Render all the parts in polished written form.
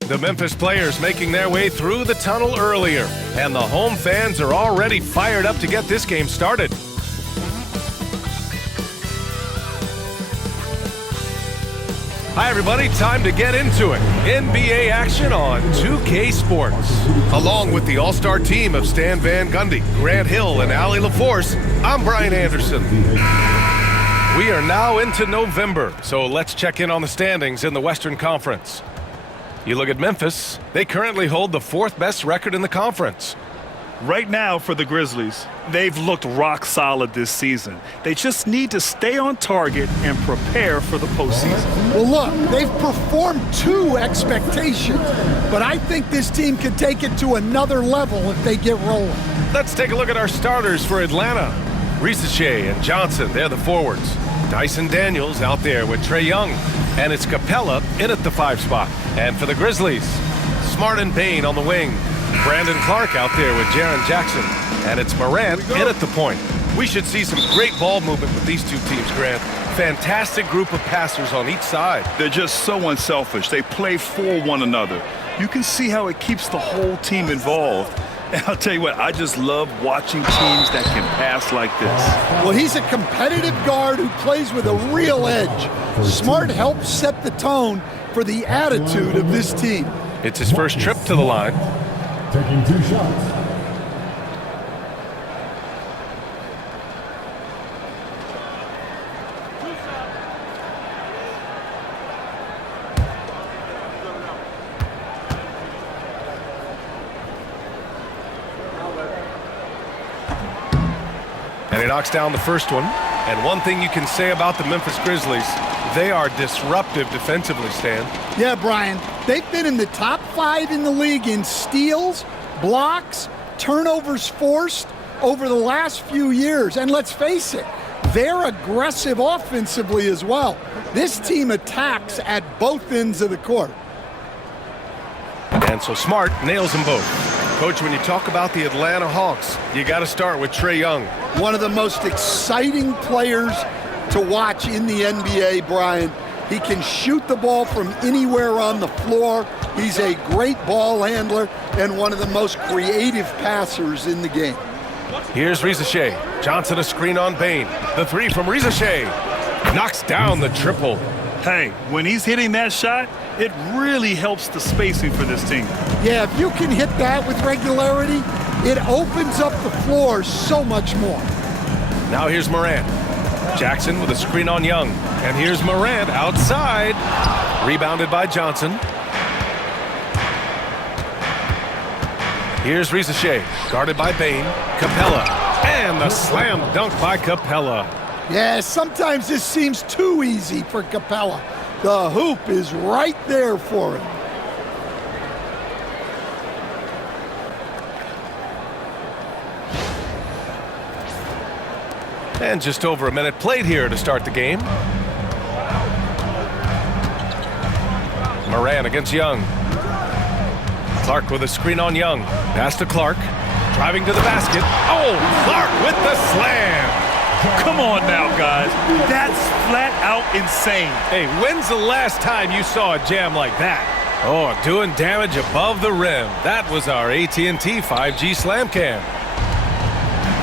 The Memphis players making their way through the tunnel earlier, and the home fans are already fired up to get this game started. Hi everybody, time to get into it. NBA action on 2K Sports. Along with the all-star team of Stan Van Gundy, Grant Hill, and Allie LaForce, I'm Brian Anderson. We are now into November, so let's check in on the standings in the Western Conference. You look at Memphis, they currently hold the 4th best record in the conference. Right now for the Grizzlies, they've looked rock solid this season. They just need to stay on target and prepare for the postseason. Well, look, they've performed to expectations, but I think this team can take it to another level if they get rolling. Let's take a look at our starters for Atlanta. Risache and Johnson, they're the forwards. Dyson Daniels out there with Trae Young, and it's Capella in at the 5 spot. And for the Grizzlies, Smart and Payne on the wing. Brandon Clark out there with Jaren Jackson. And it's Morant in at the point. We should see some great ball movement with these two teams, Grant. Fantastic group of passers on each side. They're just so unselfish. They play for one another. You can see how it keeps the whole team involved. And I'll tell you what, I just love watching teams that can pass like this. Well, he's a competitive guard who plays with a real edge. Smart helps set the tone for the attitude of this team. It's his first trip to the line. Taking 2 shots. And he knocks down the first one. And one thing you can say about the Memphis Grizzlies, they are disruptive defensively, Stan. Yeah, Brian, they've been in the top 5 in the league in steals, blocks, turnovers forced over the last few years. And let's face it, they're aggressive offensively as well. This team attacks at both ends of the court. And so Smart nails them both. Coach, when you talk about the Atlanta Hawks, you got to start with Trae Young. One of the most exciting players to watch in the NBA, Brian. He can shoot the ball from anywhere on the floor. He's a great ball handler and one of the most creative passers in the game. Here's Risache. Johnson a screen on Payne. The 3 from Risache. Knocks down the triple. Hey, when he's hitting that shot, it really helps the spacing for this team. Yeah, if you can hit that with regularity, it opens up the floor so much more. Now here's Morant. Jackson with a screen on Young. And here's Morant outside. Rebounded by Johnson. Here's Risache, guarded by Payne. Capella. And the slam dunk by Capella. Yeah, sometimes this seems too easy for Capella. The hoop is right there for him. And just over a minute played here to start the game. Morant against Young. Clark with a screen on Young. Pass to Clark. Driving to the basket. Oh, Clark with the slam. Come on now, guys. That's flat out insane. Hey, when's the last time you saw a jam like that? Oh, doing damage above the rim. That was our AT&T 5G slam cam.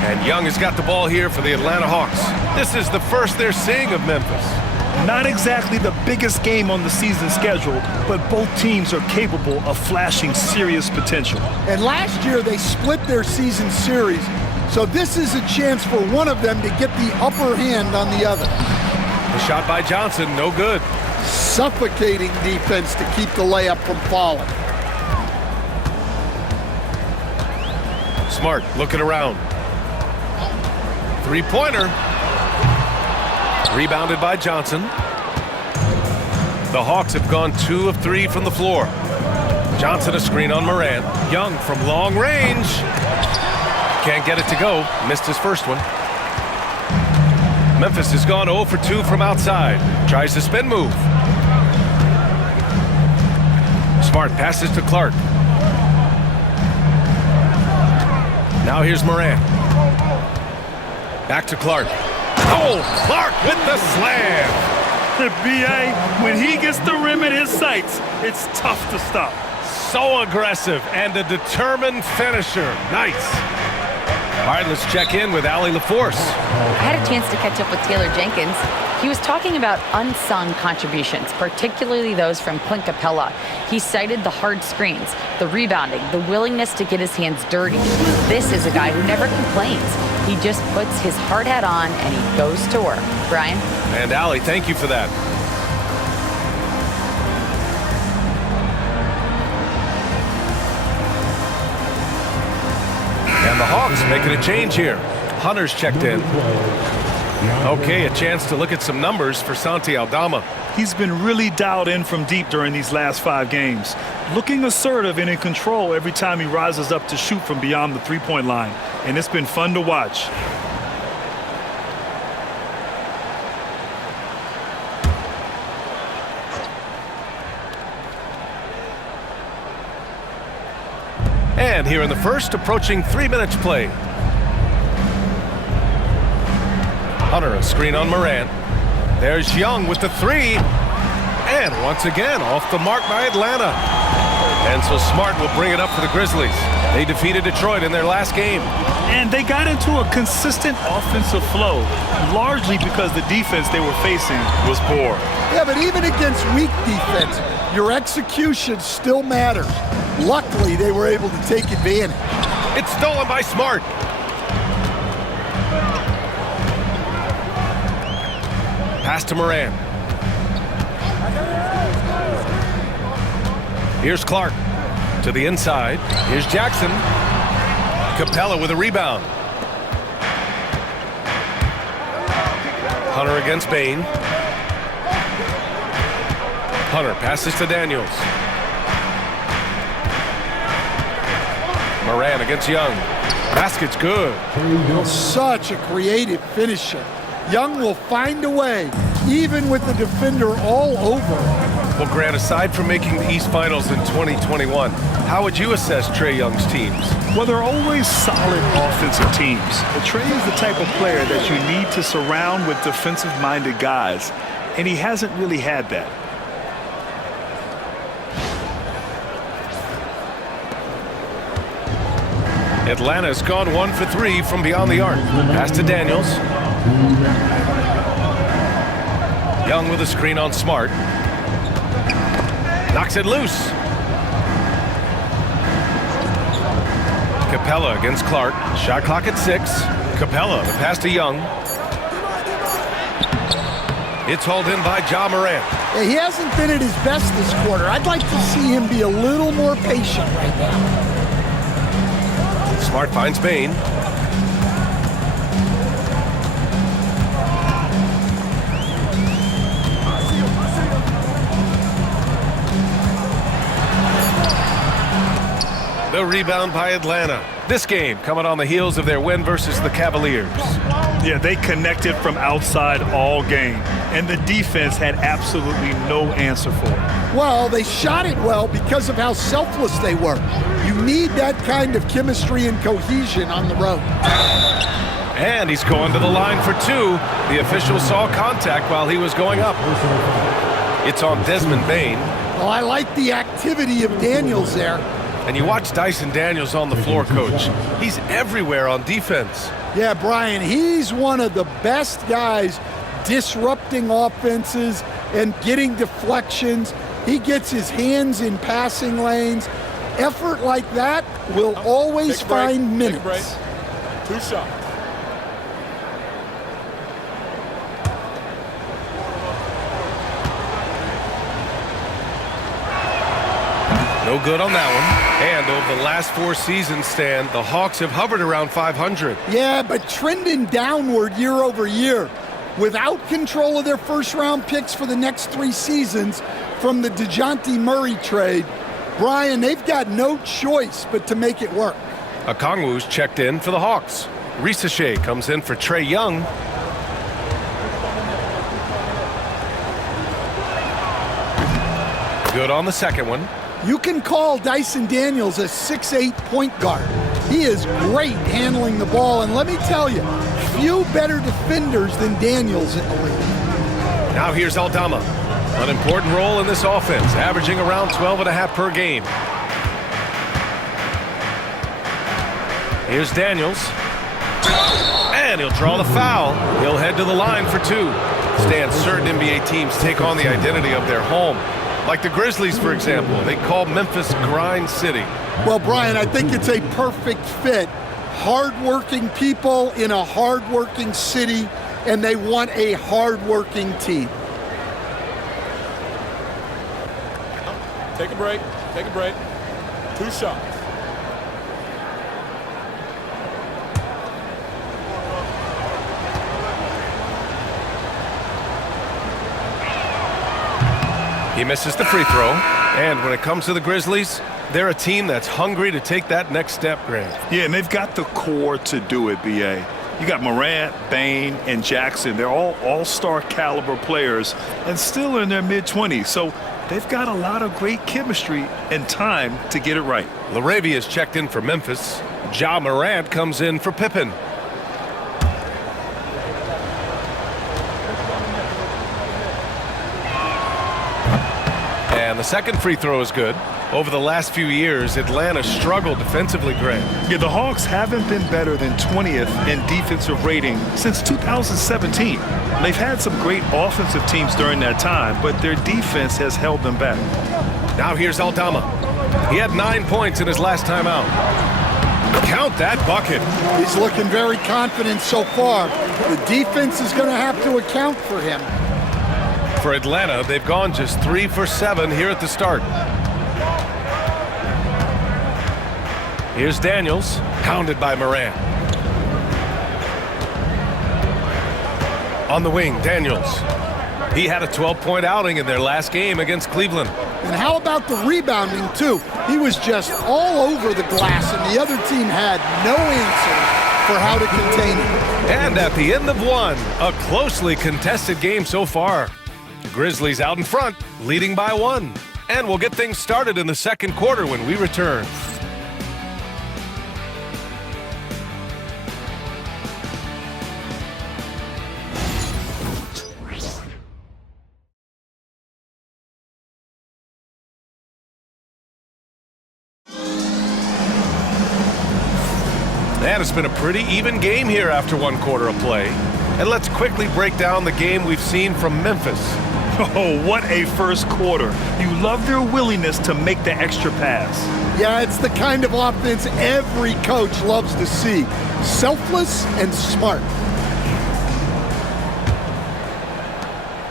And Young has got the ball here for the Atlanta Hawks. This is the first they're seeing of Memphis. Not exactly the biggest game on the season schedule, but both teams are capable of flashing serious potential. And last year they split their season series, so this is a chance for one of them to get the upper hand on the other. The shot by Johnson, no good. Suffocating defense to keep the layup from falling. Smart looking around. Three-pointer. Rebounded by Johnson. The Hawks have gone 2 of 3 from the floor. Johnson a screen on Morant. Young from long range. Can't get it to go. Missed his first one. Memphis has gone 0 for 2 from outside. Tries the spin move. Smart passes to Clark. Now here's Morant. Back to Clark. Oh, Clark with the slam. B.A., when he gets the rim in his sights, it's tough to stop. So aggressive and a determined finisher. Nice. All right, let's check in with Allie LaForce. I had a chance to catch up with Taylor Jenkins. He was talking about unsung contributions, particularly those from Clint Capella. He cited the hard screens, the rebounding, the willingness to get his hands dirty. This is a guy who never complains. He just puts his hard hat on and he goes to work. Brian? And Allie, thank you for that. And the Hawks making a change here. Hunter's checked in. Okay, a chance to look at some numbers for Santi Aldama. He's been really dialed in from deep during these last 5 games. Looking assertive and in control every time he rises up to shoot from beyond the three-point line. And it's been fun to watch. And here in the first, approaching 3 minutes played. Hunter, a screen on Morant. There's Young with the 3. And once again, off the mark by Atlanta. And so Smart will bring it up for the Grizzlies. They defeated Detroit in their last game. And they got into a consistent offensive flow, largely because the defense they were facing was poor. Yeah, but even against weak defense, your execution still matters. Luckily, they were able to take advantage. It's stolen by Smart. Pass to Morant. Here's Clark to the inside. Here's Jackson. Capella with a rebound. Hunter against Bain. Hunter passes to Daniels. Morant against Young. Basket's good. Such a creative finisher. Young will find a way, even with the defender all over. Well, Grant, aside from making the East Finals in 2021, how would you assess Trae Young's teams? Well, they're always solid offensive teams. But Trae is the type of player that you need to surround with defensive-minded guys, and he hasn't really had that. Atlanta's gone 1 for 3 from beyond the arc. Pass to Daniels. Young with a screen on Smart. Knocks it loose. Capella against Clark. Shot clock at 6. Capella, the pass to Young. It's hauled in by Ja Morant. Yeah, he hasn't been at his best this quarter. I'd like to see him be a little more patient right now. Smart finds Bain. The rebound by Atlanta. This game coming on the heels of their win versus the Cavaliers. Yeah, they connected from outside all game, and the defense had absolutely no answer for it. Well, they shot it well because of how selfless they were. You need that kind of chemistry and cohesion on the road. And he's going to the line for 2. The official saw contact while he was going up. It's on Desmond Bain. Well, I like the activity of Daniels there. And you watch Dyson Daniels on the floor, Coach. He's everywhere on defense. Yeah, Brian, he's one of the best guys disrupting offenses and getting deflections. He gets his hands in passing lanes. Effort like that will always find minutes. 2 shots. No good on that one. And over the last 4 seasons, Stan, the Hawks have hovered around 500. Yeah, but trending downward year over year. Without control of their first-round picks for the next 3 seasons from the DeJounte Murray trade, Brian, they've got no choice but to make it work. Okongwu's checked in for the Hawks. Risache comes in for Trae Young. Good on the second one. You can call Dyson Daniels a 6'8" point guard. He is great handling the ball, and let me tell you, few better defenders than Daniels in the league. Now here's Aldama. An important role in this offense, averaging around 12.5 per game. Here's Daniels. And he'll draw the foul. He'll head to the line for two. Stan, certain NBA teams take on the identity of their home. Like the Grizzlies, for example. They call Memphis Grind City. Well, Brian, I think it's a perfect fit. Hard-working people in a hard-working city, and they want a hard-working team. Take a break. Take a break. 2 shots. He misses the free throw. And when it comes to the Grizzlies, they're a team that's hungry to take that next step, Grant. Yeah, and they've got the core to do it, B.A. You got Morant, Bane, and Jackson. They're all all-star caliber players and still in their mid-20s. So they've got a lot of great chemistry and time to get it right. LaRavia is checked in for Memphis. Ja Morant comes in for Pippen. And the second free throw is good. Over the last few years, Atlanta struggled defensively, Grant. Yeah, the Hawks haven't been better than 20th in defensive rating since 2017. They've had some great offensive teams during that time, but their defense has held them back. Now here's Aldama. He had 9 points in his last time out. Count that bucket. He's looking very confident so far. The defense is going to have to account for him. For Atlanta, they've gone just 3 for 7 here at the start. Here's Daniels, pounded by Morant. On the wing, Daniels. He had a 12-point outing in their last game against Cleveland. And how about the rebounding, too? He was just all over the glass, and the other team had no answer for how to contain him. And at the end of one, a closely contested game so far. The Grizzlies out in front, leading by 1. And we'll get things started in the second quarter when we return. And it's been a pretty even game here after 1 quarter of play. And let's quickly break down the game we've seen from Memphis. Oh, what a first quarter. You love their willingness to make the extra pass. Yeah, it's the kind of offense every coach loves to see. Selfless and smart.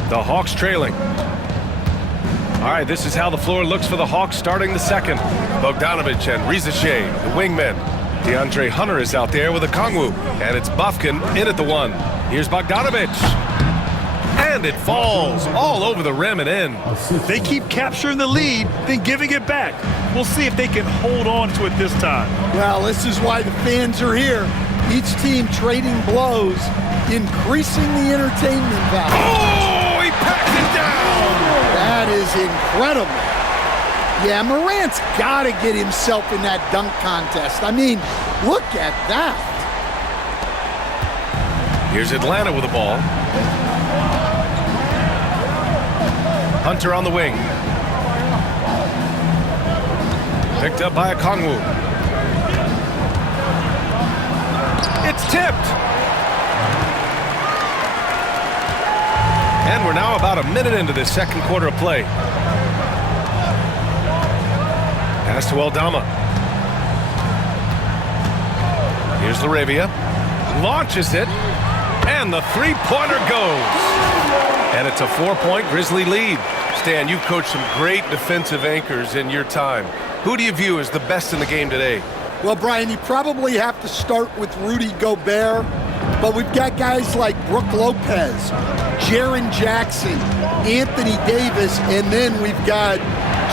The Hawks trailing. All right, this is how the floor looks for the Hawks starting the second. Bogdanovich and Rizachet, the wingmen. DeAndre Hunter is out there with a Kongwu. And it's Bufkin in at the 1. Here's Bogdanovich. And it falls all over the rim and in. They keep capturing the lead, then giving it back. We'll see if they can hold on to it this time. Well, this is why the fans are here. Each team trading blows, increasing the entertainment value. Oh, he packed it down! That is incredible. Yeah, Morant's got to get himself in that dunk contest. I mean, look at that. Here's Atlanta with the ball. Hunter on the wing. Picked up by a Kongwu. It's tipped. And we're now about a minute into this second quarter of play. Pass to Aldama. Here's LaRavia. Launches it. And the three-pointer goes. And it's a 4-point Grizzly lead. Stan, you've coached some great defensive anchors in your time. Who do you view as the best in the game today? Well, Brian, you probably have to start with Rudy Gobert, but we've got guys like Brook Lopez, Jaren Jackson, Anthony Davis, and then we've got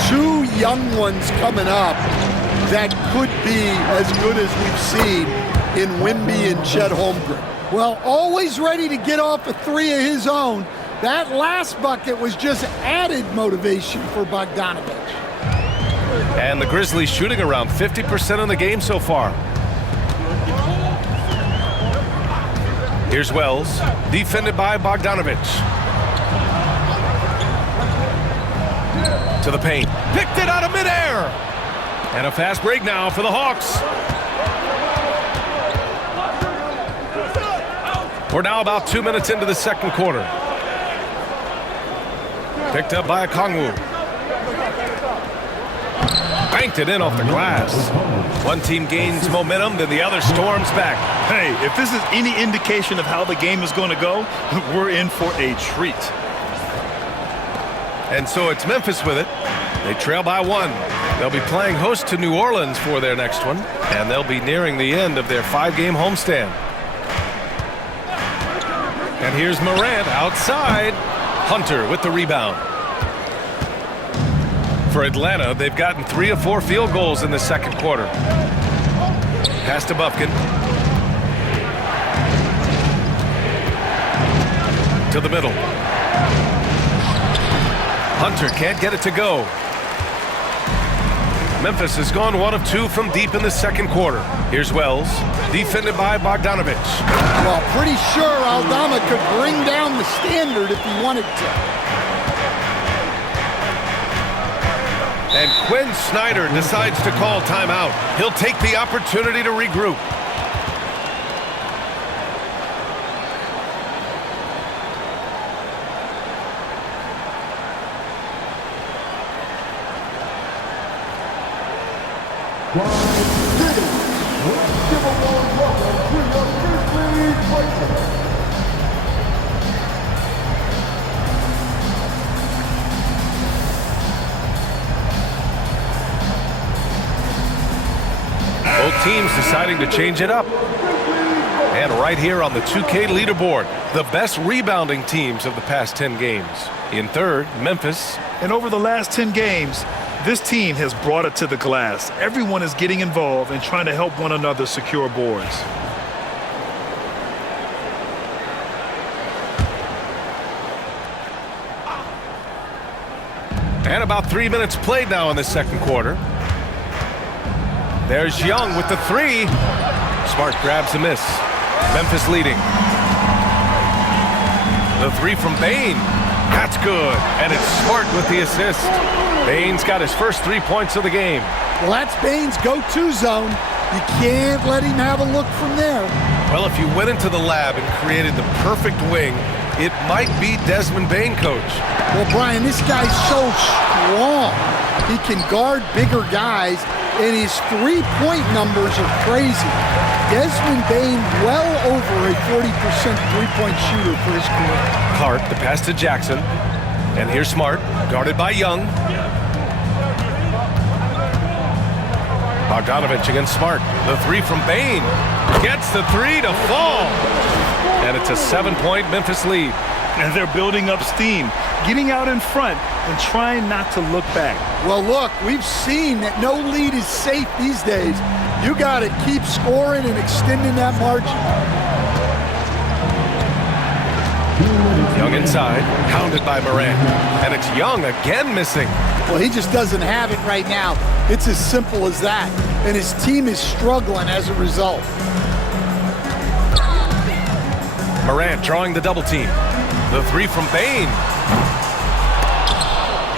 2 young ones coming up that could be as good as we've seen in Wemby and Chet Holmgren. Well, always ready to get off a 3 of his own. That last bucket was just added motivation for Bogdanovich. And the Grizzlies shooting around 50% in the game so far. Here's Wells, defended by Bogdanovich. To the paint. Picked it out of midair. And a fast break now for the Hawks. We're now about 2 minutes into the second quarter. Picked up by Okongwu. Banked it in off the glass. One team gains momentum, then the other storms back. Hey, if this is any indication of how the game is going to go, we're in for a treat. And so it's Memphis with it. They trail by 1. They'll be playing host to New Orleans for their next one, and they'll be nearing the end of their 5-game homestand. And here's Morant outside. Hunter with the rebound. For Atlanta, they've gotten 3 of 4 field goals in the second quarter. Pass to Bufkin. To the middle. Hunter can't get it to go. Memphis has gone 1 of 2 from deep in the second quarter. Here's Wells, defended by Bogdanovich. Well, pretty sure Aldama could bring down the standard if he wanted to. And Quinn Snyder decides to call timeout. He'll take the opportunity to regroup. Both teams deciding to change it up. And right here on the 2K leaderboard, the best rebounding teams of the past 10 games. In third, Memphis. And over the last 10 games, this team has brought it to the glass. Everyone is getting involved and trying to help one another secure boards. And about 3 minutes played now in the second quarter. There's Young with the 3. Smart grabs a miss. Memphis leading. The 3 from Bane. That's good. And it's Smart with the assist. Bane's got his first 3 points of the game. Well, that's Bane's go-to zone. You can't let him have a look from there. Well, if you went into the lab and created the perfect wing, it might be Desmond Bane, coach. Well, Brian, this guy's so strong. He can guard bigger guys, and his three-point numbers are crazy. Desmond Bane well over a 40% three-point shooter for his career. Clark, the pass to Jackson. And here's Smart, guarded by Young. Bogdanovich against Smart. The 3 from Bane. Gets the 3 to fall. And it's a 7-point Memphis lead. And they're building up steam, getting out in front and trying not to look back. Well, look, we've seen that no lead is safe these days. You got to keep scoring and extending that margin. Young inside, hounded by Morant. And it's Young again missing. Well, he just doesn't have it right now. It's as simple as that. And his team is struggling as a result. Morant drawing the double team. The 3 from Bane.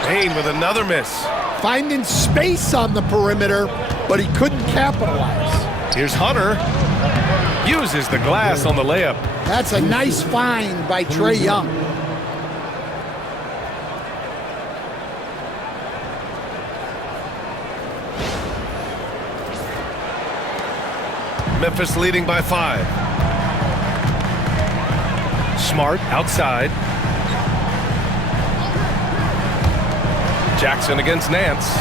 Bane with another miss. Finding space on the perimeter, but he couldn't capitalize. Here's Hunter. Uses the glass on the layup. That's a nice find by Trae Young. Memphis leading by 5. Smart outside. Jackson against Nance.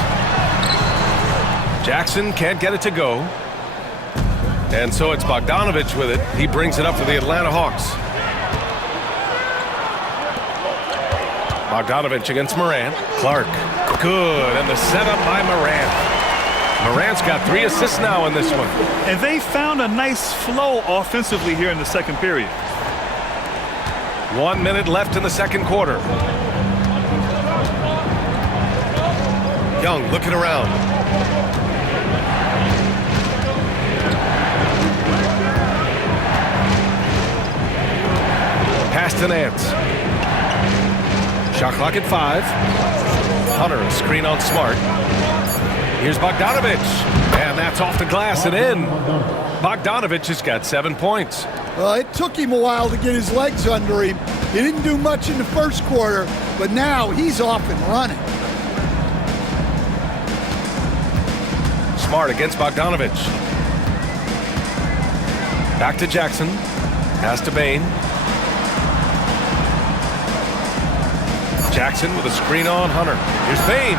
Jackson can't get it to go. And so it's Bogdanovich with it. He brings it up for the Atlanta Hawks. Bogdanovich against Morant. Clark. Good. And the setup by Morant. Morant's got 3 assists now in this one. And they found a nice flow offensively here in the second period. 1 minute left in the second quarter. Young looking around. Pass to Nance. Shot clock at 5. Hunter, a screen on Smart. Here's Bogdanovich, and that's off the glass and in. Bogdanovich has got 7 points. Well, it took him a while to get his legs under him. He didn't do much in the first quarter, but now he's off and running. Smart against Bogdanovich. Back to Jackson. Pass to Bain. Jackson with a screen on Hunter. Here's Bain.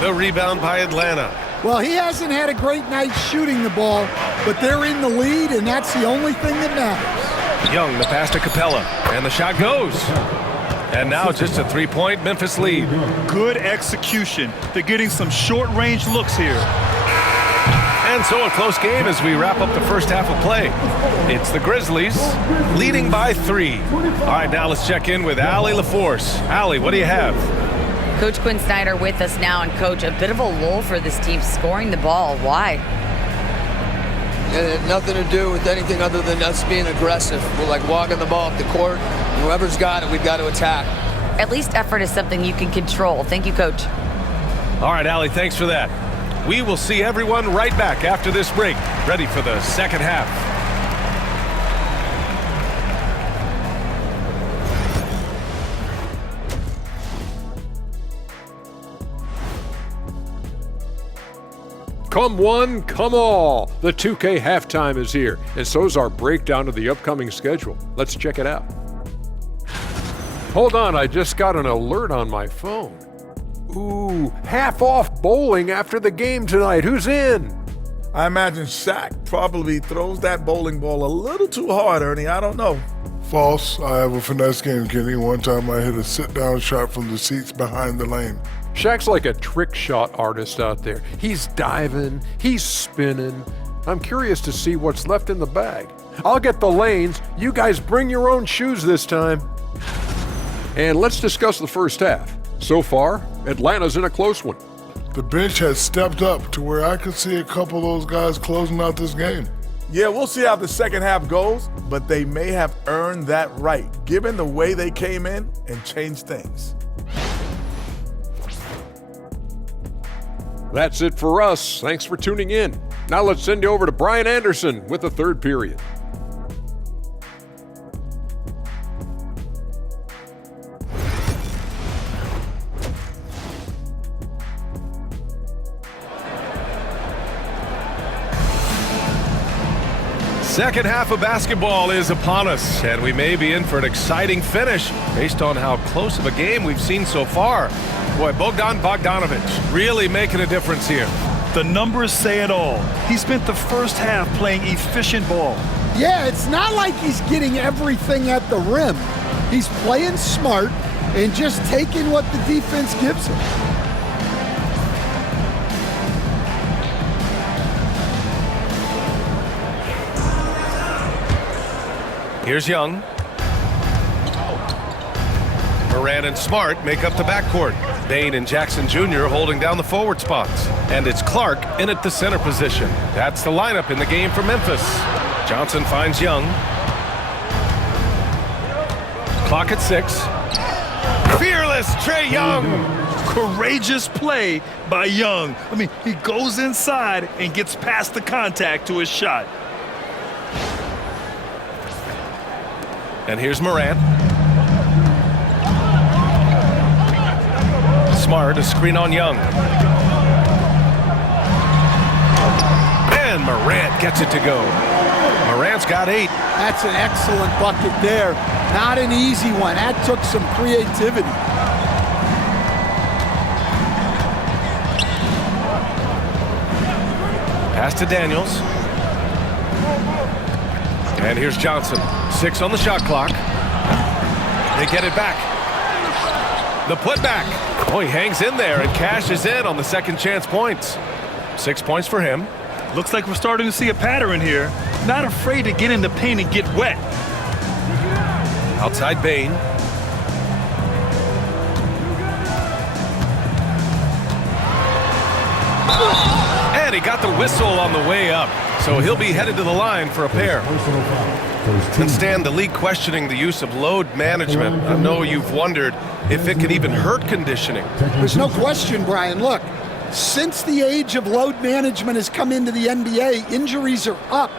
The rebound by Atlanta. Well, he hasn't had a great night shooting the ball, but they're in the lead, and that's the only thing that matters. Young, the pass to Capella, and the shot goes. And now just a 3-point Memphis lead. Good execution. They're getting some short-range looks here. And so a close game as we wrap up the first half of play. It's the Grizzlies leading by 3. All right, now let's check in with Allie LaForce. Allie, what do you have? Coach Quinn Snyder with us now, and Coach, a bit of a lull for this team scoring the ball. Why? It had nothing to do with anything other than us being aggressive. We're like walking the ball up the court. Whoever's got it, we've got to attack. At least effort is something you can control. Thank you, Coach. All right, Allie, thanks for that. We will see everyone right back after this break, ready for the second half. Come one, come all. The 2K halftime is here, and so is our breakdown of the upcoming schedule. Let's check it out. Hold on, I just got an alert on my phone. Ooh, half off bowling after the game tonight. Who's in? I imagine Shaq probably throws that bowling ball a little too hard, Ernie. I don't know. False. I have a finesse game, Kenny. One time I hit a sit-down shot from the seats behind the lane. Shaq's like a trick shot artist out there. He's diving, he's spinning. I'm curious to see what's left in the bag. I'll get the lanes. You guys bring your own shoes this time. And let's discuss the first half. So far, Atlanta's in a close one. The bench has stepped up to where I could see a couple of those guys closing out this game. Yeah, we'll see how the second half goes, but they may have earned that right, given the way they came in and changed things. That's it for us. Thanks for tuning in. Now let's send you over to Brian Anderson with the third period. Second half of basketball is upon us, and we may be in for an exciting finish based on how close of a game we've seen so far. Boy, Bogdanovich really making a difference here. The numbers say it all. He spent the first half playing efficient ball. Yeah, it's not like he's getting everything at the rim. He's playing smart and just taking what the defense gives him. Here's Young. Moran and Smart make up the backcourt. Bain and Jackson Jr. holding down the forward spots. And it's Clark in at the center position. That's the lineup in the game for Memphis. Johnson finds Young. Clock at 6. Fearless Trae Young. Courageous play by Young. I mean, he goes inside and gets past the contact to his shot. And here's Morant. Smart, a screen on Young. And Morant gets it to go. Morant's got 8. That's an excellent bucket there. Not an easy one. That took some creativity. Pass to Daniels. And here's Johnson. 6 on the shot clock. They get it back. The putback. Oh, he hangs in there and cashes in on the second chance points. 6 points for him. Looks like we're starting to see a pattern here. Not afraid to get in the paint and get wet. Outside Bain. And he got the whistle on the way up. So he'll be headed to the line for a pair. And Stan, the league questioning the use of load management. I know you've wondered, if it could even hurt conditioning. There's no question, Brian. Look, since the age of load management has come into the NBA, injuries are up,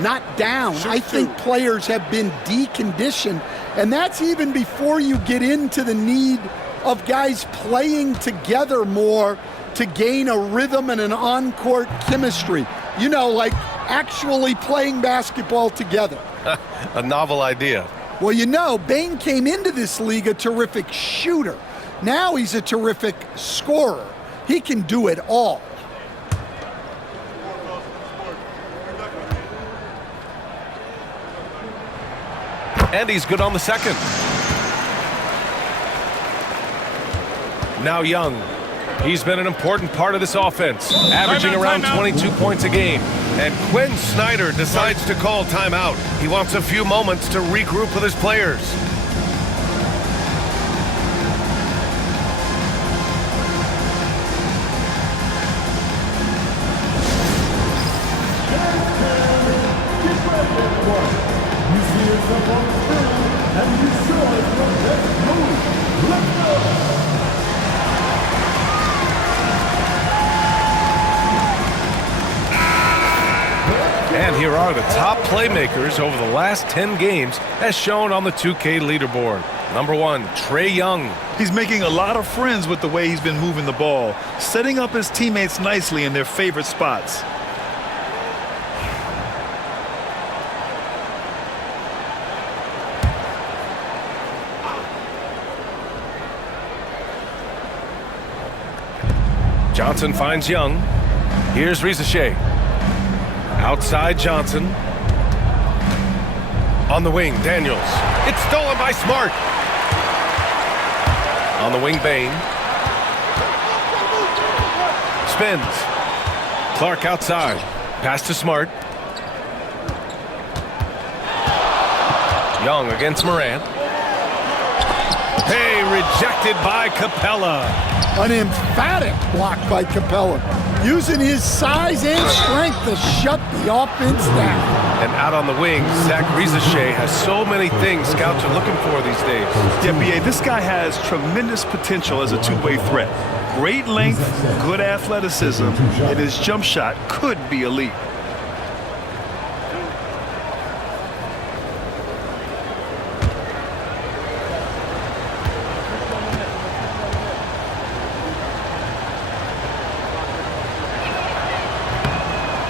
not down. I think players have been deconditioned, and that's even before you get into the need of guys playing together more to gain a rhythm and an on-court chemistry. You know, like actually playing basketball together. A novel idea. Well, you know, Bane came into this league a terrific shooter. Now he's a terrific scorer. He can do it all. And he's good on the second. Now Young. He's been an important part of this offense, averaging around 22 points a game. And Quinn Snyder decides to call timeout. He wants a few moments to regroup with his players. And here are the top playmakers over the last 10 games as shown on the 2K leaderboard. Number 1, Trae Young. He's making a lot of friends with the way he's been moving the ball, setting up his teammates nicely in their favorite spots. Johnson finds Young. Here's Rizachet. Outside Johnson. On the wing, Daniels. It's stolen by Smart. On the wing, Bane. Spins. Clark outside. Pass to Smart. Young against Morant. Hey, rejected by Capella. An emphatic block by Capella, using his size and strength to shut the offense down. And out on the wing, Zach Rizachet has so many things scouts are looking for these days. Yeah, B.A., this guy has tremendous potential as a two-way threat. Great length, good athleticism, and his jump shot could be elite.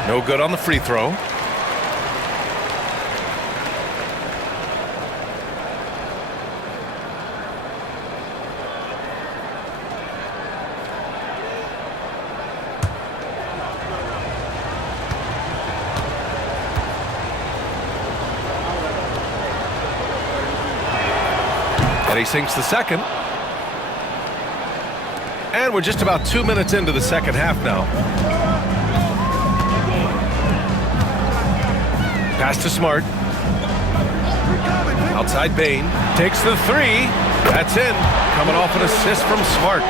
No good on the free throw. And he sinks the second. And we're just about 2 minutes into the second half now. Pass to Smart. Outside Bane. Takes the three. That's in. Coming off an assist from Smart.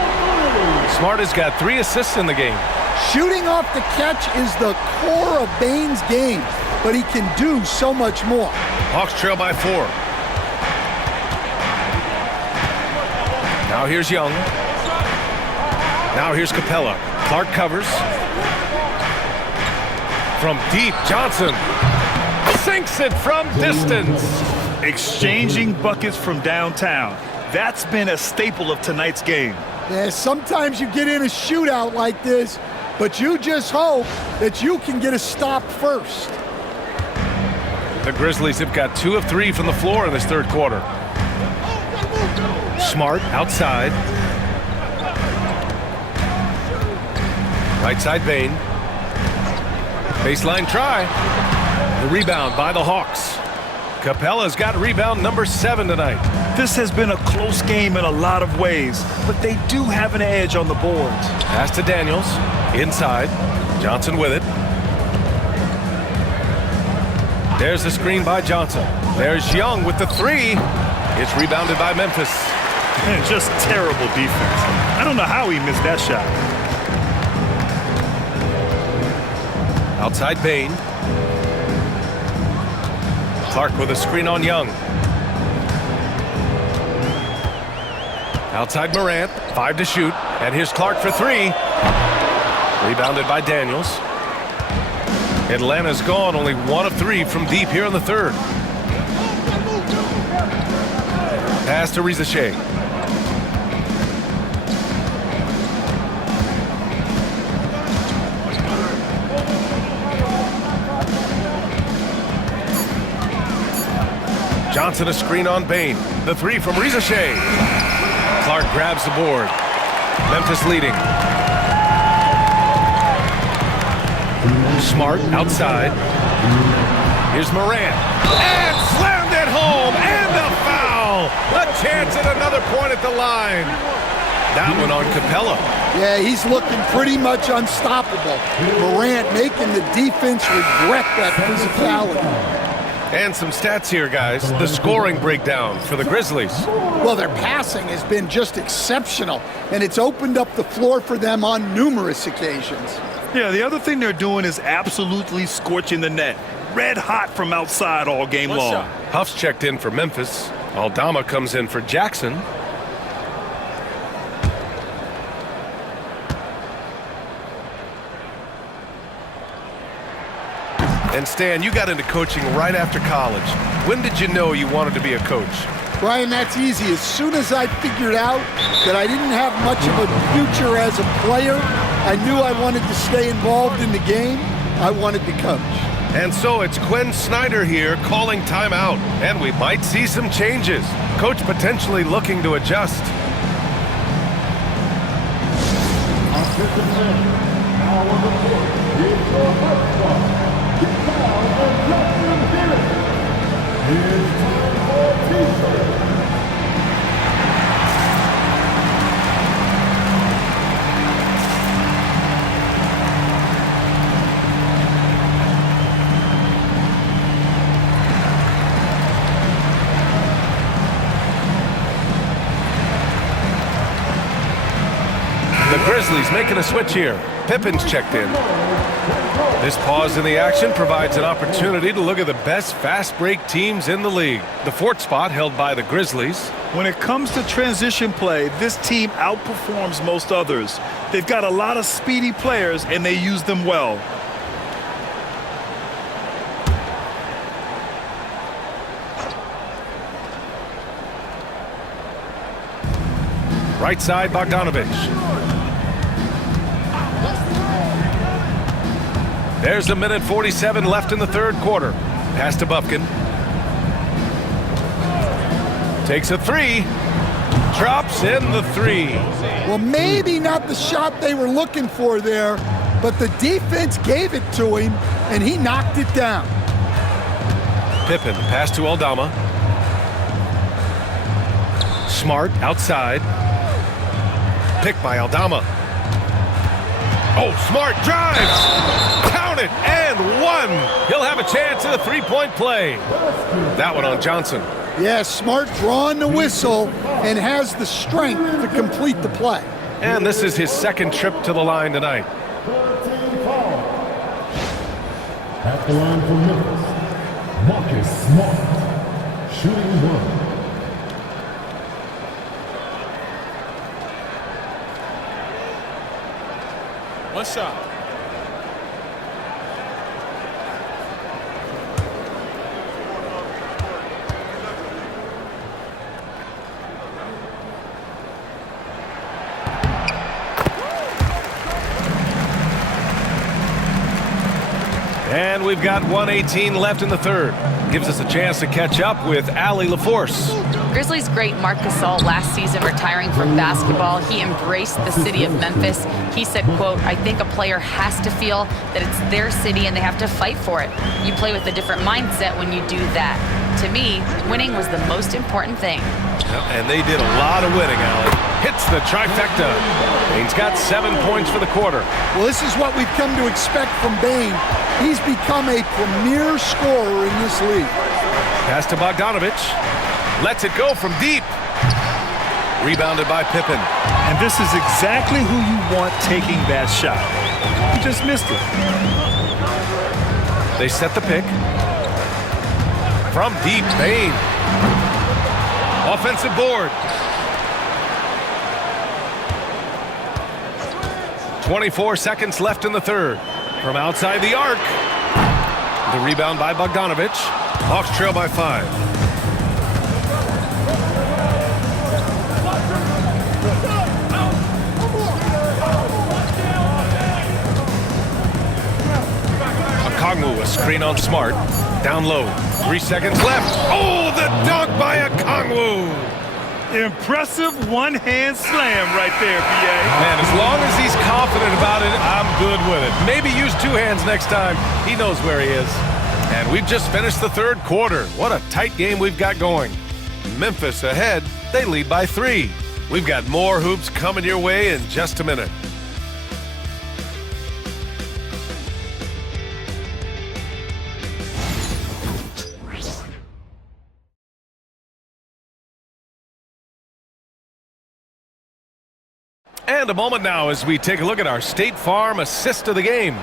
Smart has got 3 assists in the game. Shooting off the catch is the core of Bane's game, but he can do so much more. Hawks trail by 4. Now here's Young. Now here's Capella. Clark covers. From deep, Johnson sinks it from distance. Exchanging buckets from downtown. That's been a staple of tonight's game. Yeah, sometimes you get in a shootout like this, but you just hope that you can get a stop first. The Grizzlies have got 2 of 3 from the floor in this third quarter. Smart outside. Right side Bane. Baseline try. The rebound by the Hawks. Capella's got rebound number 7 tonight. This has been a close game in a lot of ways, but they do have an edge on the boards. Pass to Daniels. Inside. Johnson with it. There's the screen by Johnson. There's Young with the 3. It's rebounded by Memphis. Just terrible defense. I don't know how he missed that shot. Outside Bane. Clark with a screen on Young. Outside Morant, 5 to shoot. And here's Clark for 3. Rebounded by Daniels. Atlanta's gone only 1 of 3 from deep here in the third. Pass to Rizachet. Johnson a screen on Bain. The 3 from Rizachet. Clark grabs the board. Memphis leading. Smart outside. Here's Morant. And slammed it home. And the foul. A chance at another point at the line. That one on Capella. Yeah, he's looking pretty much unstoppable. Morant making the defense regret that physicality. And some stats here, guys. The scoring breakdown for the Grizzlies. Well, their passing has been just exceptional, and it's opened up the floor for them on numerous occasions. Yeah, the other thing they're doing is absolutely scorching the net. Red hot from outside all game long. Huff's checked in for Memphis. Aldama comes in for Jackson. And Stan, you got into coaching right after college. When did you know you wanted to be a coach? Brian, that's easy. As soon as I figured out that I didn't have much of a future as a player, I knew I wanted to stay involved in the game. I wanted to coach. And so it's Quinn Snyder here calling timeout. And we might see some changes. Coach potentially looking to adjust. The Grizzlies making a switch here. Pippen's checked in. This pause in the action provides an opportunity to look at the best fast break teams in the league. The 4th spot held by the Grizzlies. When it comes to transition play, this team outperforms most others. They've got a lot of speedy players, and they use them well. Right side, Bogdanovich. There's a minute 47 left in the third quarter. Pass to Bufkin. Takes a 3. Drops in the 3. Well, maybe not the shot they were looking for there, but the defense gave it to him, and he knocked it down. Pippen, pass to Aldama. Smart, outside. Picked by Aldama. Oh, Smart drives! Count it, and 1! He'll have a chance at a 3-point play. That one on Johnson. Yeah, Smart drawing the whistle and has the strength to complete the play. And this is his second trip to the line tonight. At the line for Memphis, Marcus Smart, shooting 1. What's up? And we've got 1:18 left in the third. Gives us a chance to catch up with Allie LaForce. Grizzlies great Marc Gasol last season retiring from basketball. He embraced the city of Memphis. He said, quote, "I think a player has to feel that it's their city and they have to fight for it. You play with a different mindset when you do that. To me, winning was the most important thing." And they did a lot of winning, Allie. Hits the trifecta. Bain's got 7 points for the quarter. Well, this is what we've come to expect from Bain. He's become a premier scorer in this league. Pass to Bogdanovich. Lets it go from deep. Rebounded by Pippen. And this is exactly who you want taking that shot. He just missed it. They set the pick. From deep, Bain. Offensive board. 24 seconds left in the third. From outside the arc. The rebound by Bogdanovich. Hawks trail by 5. Okongwu, a screen on Smart. Down low. 3 seconds left. Oh, the dunk by Okongwu. Impressive one-hand slam right there, B.A. Man, as long as he's confident about it, I'm good with it. Maybe use 2 hands next time. He knows where he is. And we've just finished the third quarter. What a tight game we've got going. Memphis ahead. They lead by 3. We've got more hoops coming your way in just a minute. And a moment now as we take a look at our State Farm assist of the game.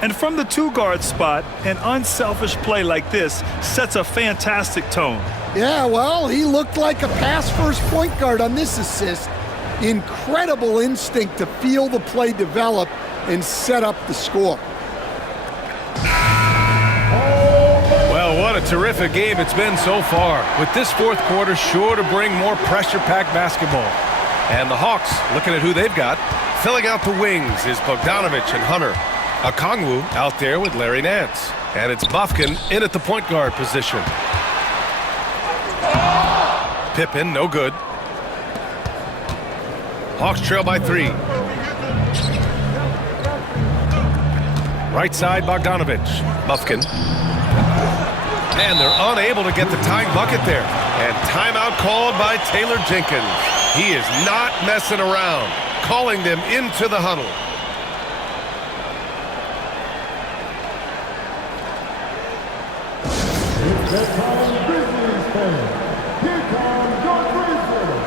And from the 2-guard spot, an unselfish play like this sets a fantastic tone. Yeah, well, he looked like a pass-first point guard on this assist. Incredible instinct to feel the play develop and set up the score. Well, what a terrific game it's been so far. With this fourth quarter sure to bring more pressure-packed basketball. And the Hawks, looking at who they've got, filling out the wings is Bogdanovich and Hunter. Okongwu out there with Larry Nance. And it's Bufkin in at the point guard position. Pippen, no good. Hawks trail by 3. Right side, Bogdanovich. Bufkin. And they're unable to get the tying bucket there. And timeout called by Taylor Jenkins. He is not messing around, calling them into the huddle. It's the time, Grizzlies fans. Here comes your Grizzlies.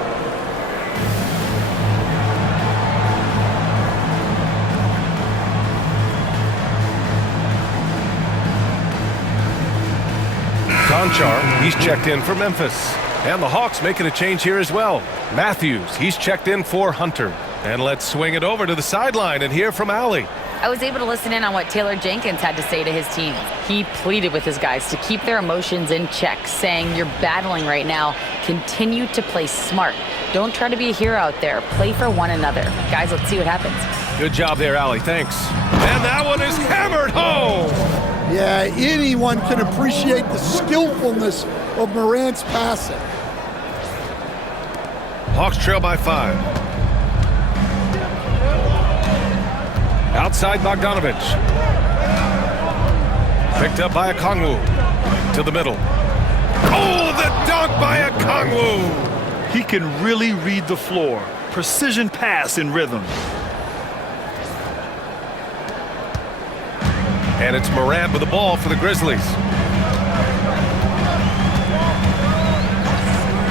Conchar, he's checked in for Memphis. And the Hawks making a change here as well. Matthews, he's checked in for Hunter. And let's swing it over to the sideline and hear from Allie. I was able to listen in on what Taylor Jenkins had to say to his team. He pleaded with his guys to keep their emotions in check, saying, "You're battling right now. Continue to play smart. Don't try to be a hero out there. Play for one another." Guys, let's see what happens. Good job there, Allie. Thanks. And that one is hammered home. Yeah, anyone can appreciate the skillfulness of Morant's passing. Hawks trail by 5. Outside Bogdanovich. Picked up by Okongwu. To the middle. Oh, the dunk by Okongwu. He can really read the floor. Precision pass in rhythm. And it's Morant with the ball for the Grizzlies.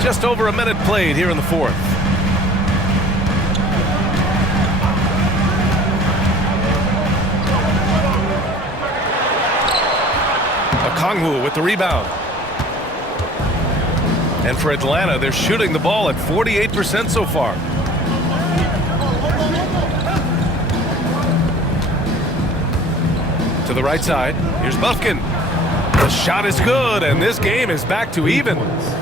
Just over a minute played here in the fourth. Okongwu with the rebound. And for Atlanta, they're shooting the ball at 48% so far. To the right side, here's Bufkin. The shot is good, and this game is back to even.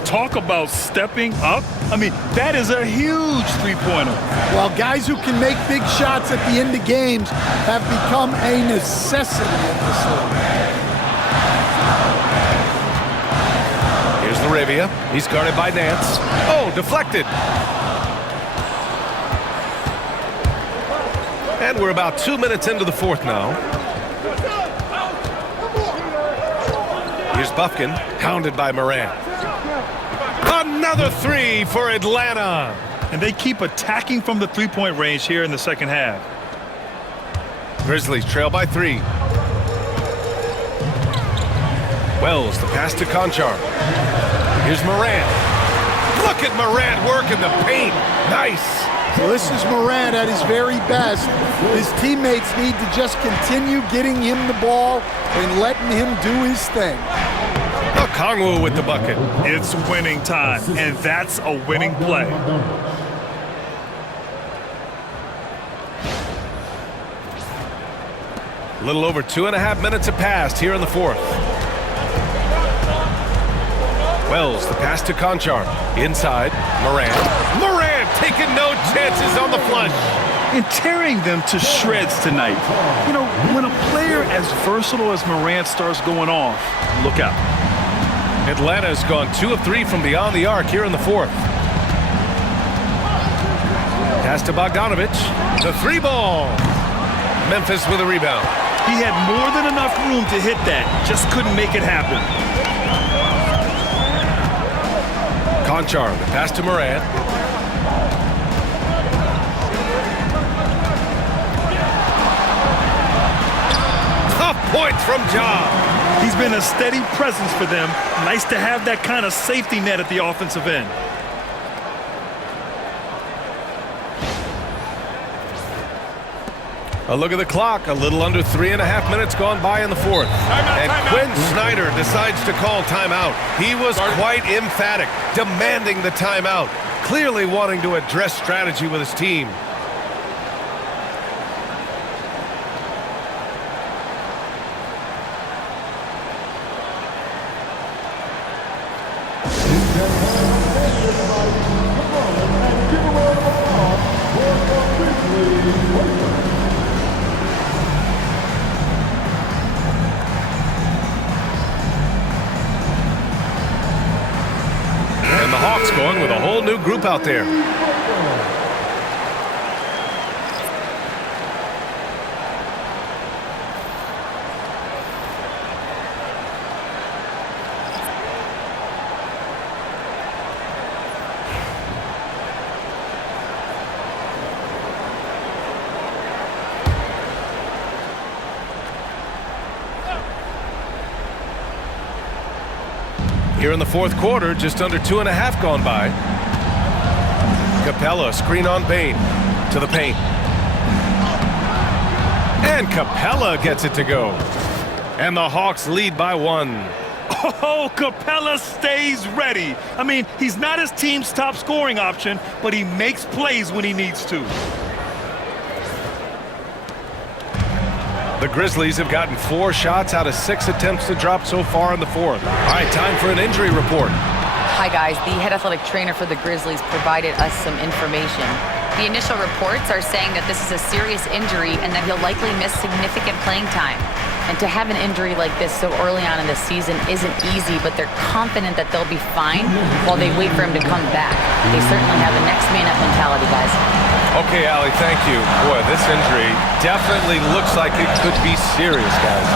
Talk about stepping up. I mean, that is a huge three-pointer. Well, guys who can make big shots at the end of games have become a necessity in this league. Here's Laravia. He's guarded by Nance. Oh, deflected. And we're about 2 minutes into the fourth now. Here's Bufkin, hounded by Morant. Another 3 for Atlanta. And they keep attacking from the three-point range here in the second half. Grizzlies trail by 3. Wells, the pass to Conchar. Here's Morant. Look at Morant working the paint. Nice. So this is Morant at his very best. His teammates need to just continue getting him the ball and letting him do his thing. Okongwu with the bucket. It's winning time, and that's a winning play. A little over 2.5 minutes have passed here in the fourth. Wells, the pass to Conchar. Inside, Morant. Morant taking no chances on the flush. And tearing them to shreds tonight. You know, when a player as versatile as Morant starts going off, look out. Atlanta's gone 2 of 3 from beyond the arc here in the fourth. Pass to Bogdanovich. The 3-ball. Memphis with a rebound. He had more than enough room to hit that. Just couldn't make it happen. Conchar, the pass to Morant. Tough points from Ja. He's been a steady presence for them. Nice to have that kind of safety net at the offensive end. A look at the clock. A little under 3.5 minutes gone by in the fourth. And Quinn Snyder decides to call timeout. He was quite emphatic, demanding the timeout, clearly wanting to address strategy with his team. And the Hawks going with a whole new group out there. Here in the fourth quarter, just under 2.5 gone by. Capella, screen on Bane, to the paint. And Capella gets it to go. And the Hawks lead by 1. Oh, Capella stays ready. I mean, he's not his team's top scoring option, but he makes plays when he needs to. The Grizzlies have gotten 4 shots out of 6 attempts to drop so far in the fourth. All right, time for an injury report. Hi, guys. The head athletic trainer for the Grizzlies provided us some information. The initial reports are saying that this is a serious injury and that he'll likely miss significant playing time. And to have an injury like this so early on in the season isn't easy, but they're confident that they'll be fine while they wait for him to come back. They certainly have a next man up mentality, guys. Okay, Allie, thank you. Boy, this injury definitely looks like it could be serious, guys.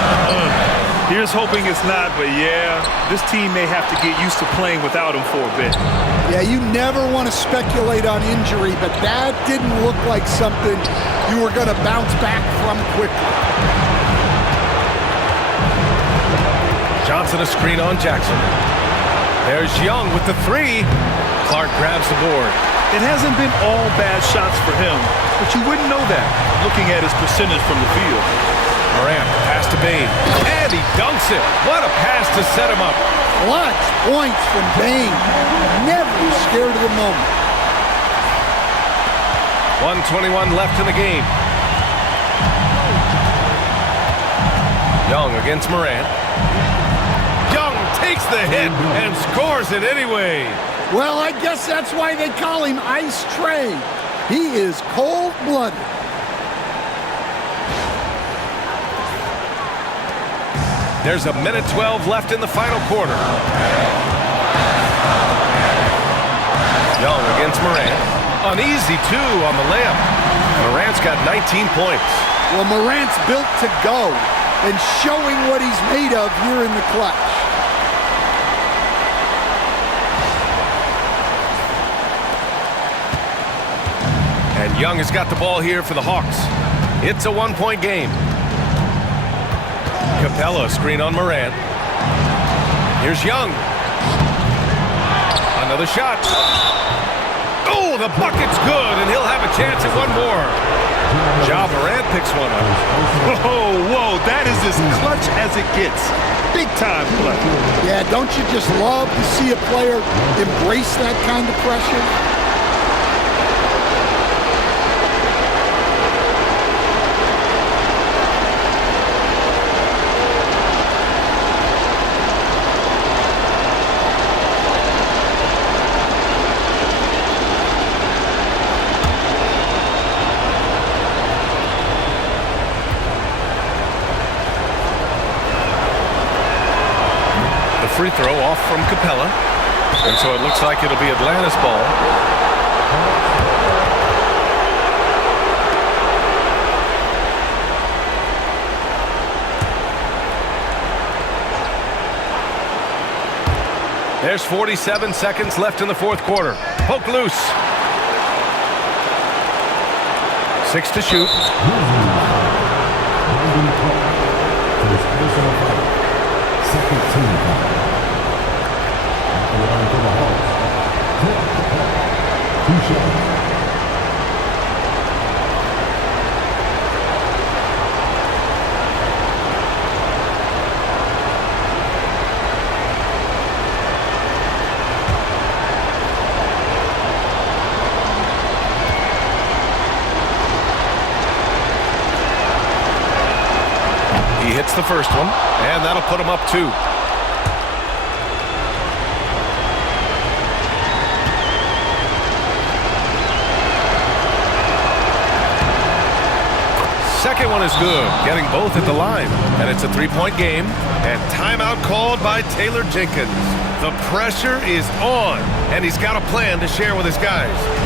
Here's hoping it's not, but yeah, this team may have to get used to playing without him for a bit. Yeah, you never want to speculate on injury, but that didn't look like something you were going to bounce back from quickly. Johnson a screen on Jackson. There's Young with the 3. Clark grabs the board. It hasn't been all bad shots for him, but you wouldn't know that looking at his percentage from the field. Morant, pass to Bane, and he dunks it. What a pass to set him up. Clutch points from Bane. Never scared of the moment. 1:21 left in the game. Young against Morant. Young takes the hit and scores it anyway. Well, I guess that's why they call him Ice Tray. He is cold-blooded. There's a minute 12 left in the final quarter. Young against Morant. An easy 2 on the layup. Morant's got 19 points. Well, Morant's built to go and showing what he's made of here in the clutch. And Young has got the ball here for the Hawks. It's a 1-point game. Capella, screen on Morant. Here's Young. Another shot. Oh, the bucket's good, and he'll have a chance at one more. Ja Morant picks one up. Whoa, that is as clutch as it gets. Big time play. Yeah, don't you just love to see a player embrace that kind of pressure? free throw off from Capella. And so it looks like it'll be Atlanta's ball. There's 47 seconds left in the fourth quarter. Poke loose. 6 to shoot. Second team foul. At the line for the Hawks. 2 shots. He hits the first one, and that'll put him up 2. Second one is good, getting both at the line. And it's a 3-point game, and timeout called by Taylor Jenkins. The pressure is on, and he's got a plan to share with his guys.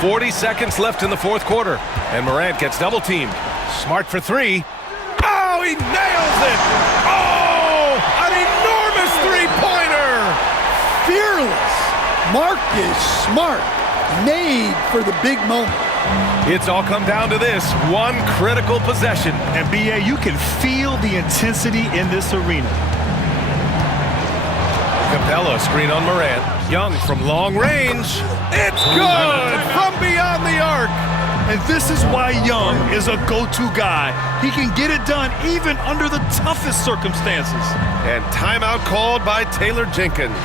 .40 seconds left in the fourth quarter, and Morant gets double-teamed. Smart for 3. Oh, he nails it! Oh, an enormous three-pointer! Fearless. Marcus Smart, made for the big moment. It's all come down to this one critical possession. And B.A., you can feel the intensity in this arena. Capella screen on Morant. Young from long range. It's good from beyond the arc. And this is why Young is a go-to guy. He can get it done even under the toughest circumstances. And timeout called by Taylor Jenkins.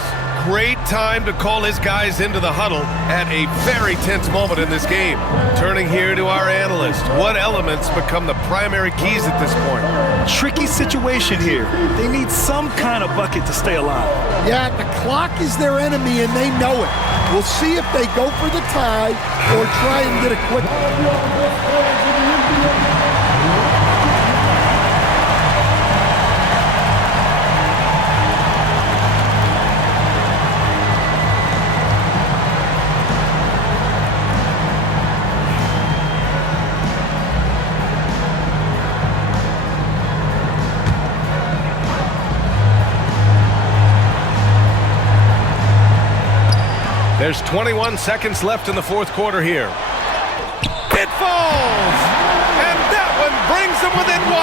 Great time to call his guys into the huddle at a very tense moment in this game. Turning here to our analyst. What elements become the primary keys at this point? Tricky situation here. They need some kind of bucket to stay alive. Yeah, the clock is their enemy and they know it. We'll see if they go for the tie or try and get a quick one. There's 21 seconds left in the fourth quarter here. It falls! And that one brings them within 1.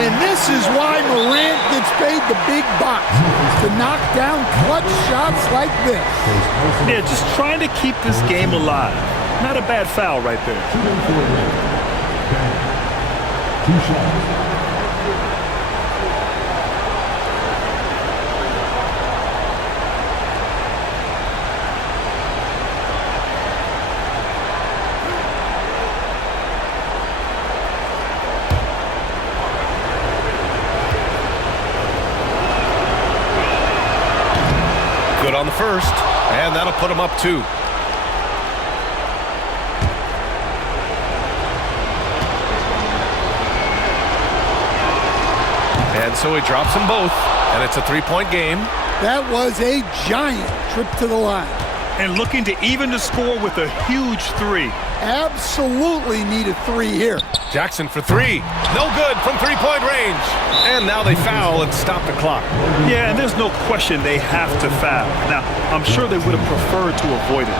And this is why Morant gets paid the big bucks, to knock down clutch shots like this. Yeah, just trying to keep this game alive. Not a bad foul right there. 2 shots. Good on the first, and that'll put him up 2. And so he drops them both, and it's a 3-point game. That was a giant trip to the line. And looking to even the score with a huge 3. Absolutely need a 3 here. Jackson for 3. No good from 3-point range. And now they foul and stop the clock. Yeah, and there's no question they have to foul. Now, I'm sure they would have preferred to avoid it.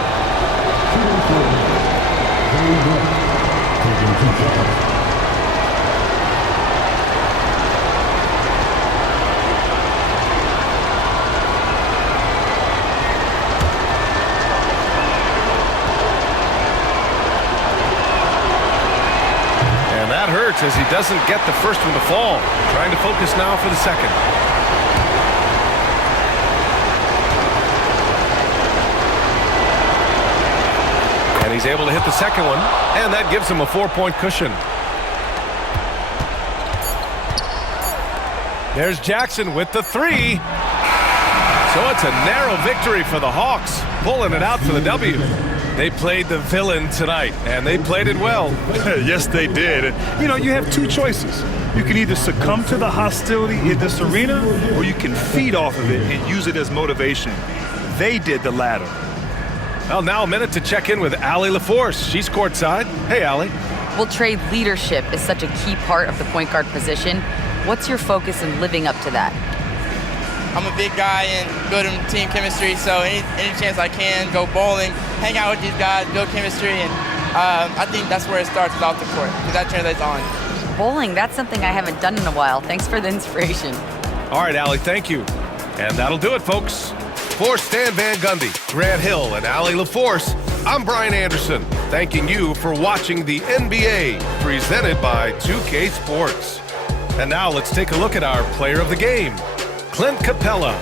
as he doesn't get the first one to fall. Trying to focus now for the second. And he's able to hit the second one, and that gives him a 4-point cushion. There's Jackson with the 3. So it's a narrow victory for the Hawks, pulling it out for the W. They played the villain tonight, and they played it well. Yes, they did. And, you have two choices. You can either succumb to the hostility in this arena, or you can feed off of it and use it as motivation. They did the latter. Well, now a minute to check in with Allie LaForce. She's courtside. Hey, Allie. Well, Trey, leadership is such a key part of the point guard position. What's your focus in living up to that? I'm a big guy and building team chemistry, so any chance I can, go bowling, hang out with these guys, build chemistry, and I think that's where it starts off the court, because that translates on. Bowling, that's something I haven't done in a while. Thanks for the inspiration. All right, Allie, thank you. And that'll do it, folks. For Stan Van Gundy, Grant Hill, and Allie LaForce, I'm Brian Anderson, thanking you for watching the NBA, presented by 2K Sports. And now let's take a look at our player of the game, Clint Capella.